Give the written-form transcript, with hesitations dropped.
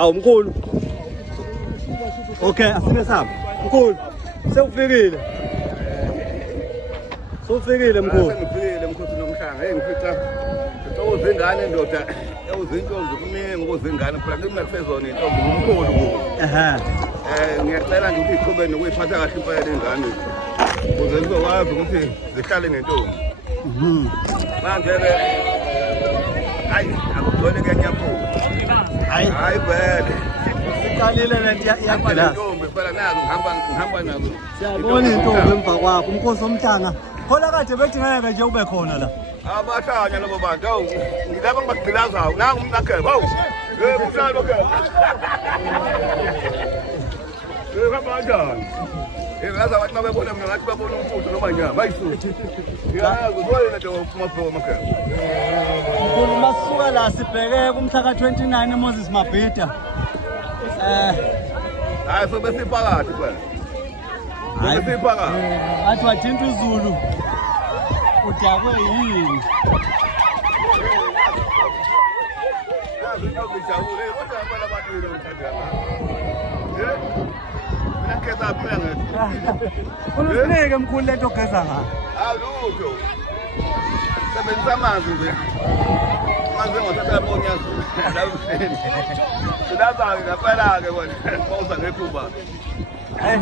Awu mkhulu. Okay, asike sami. Mkhulu, sewufikile. Sewufikile mkhulu. Sengifikile mkhosi nomhlanga. Hey ngifitha uze ingane ndoda. Uze intombi kuningi ukuze ingane phela kimi kusezona intombi ngumkhulu kubo. Ngiyacela nje ukuthi iqhubeke nokuyiphatha kahle impela ingane. Ukuze sizokwazi ukuthi zihlale ngentombi. Manje ke hayi akugcwele kanyaphuka. Hayi vele. Siqalile lento iyagcina. Intombi phela nazo ngihamba nazo. Siyabona intombi emva kwakho umkhosi omhlanga. Khona kade bedingeka nje ube khona la. Abathanya labo bantu awu ngilaba ngibagqilazayo nangu umnakheba hawu kuhlala lokho kanjani ngaza abantu babona mina ngathi babona umfutho noma nyama ayisuthi yazi ngoyena nje umabhoko makheba Mkhulu masuka la sibheke kumhla ka-29 Moses Mabhida hayi so besiphakathi phela hayi besiphakathi athi wathinta uZulu udakwe yini Unusineke mkhulu lento ogeza ngayo. Lutho. Sebenzisa amanzi nje. Amanzi ngothatha lapho nyazo. Silaza ngempela ke bona. Mawuza ngethuba. Hey.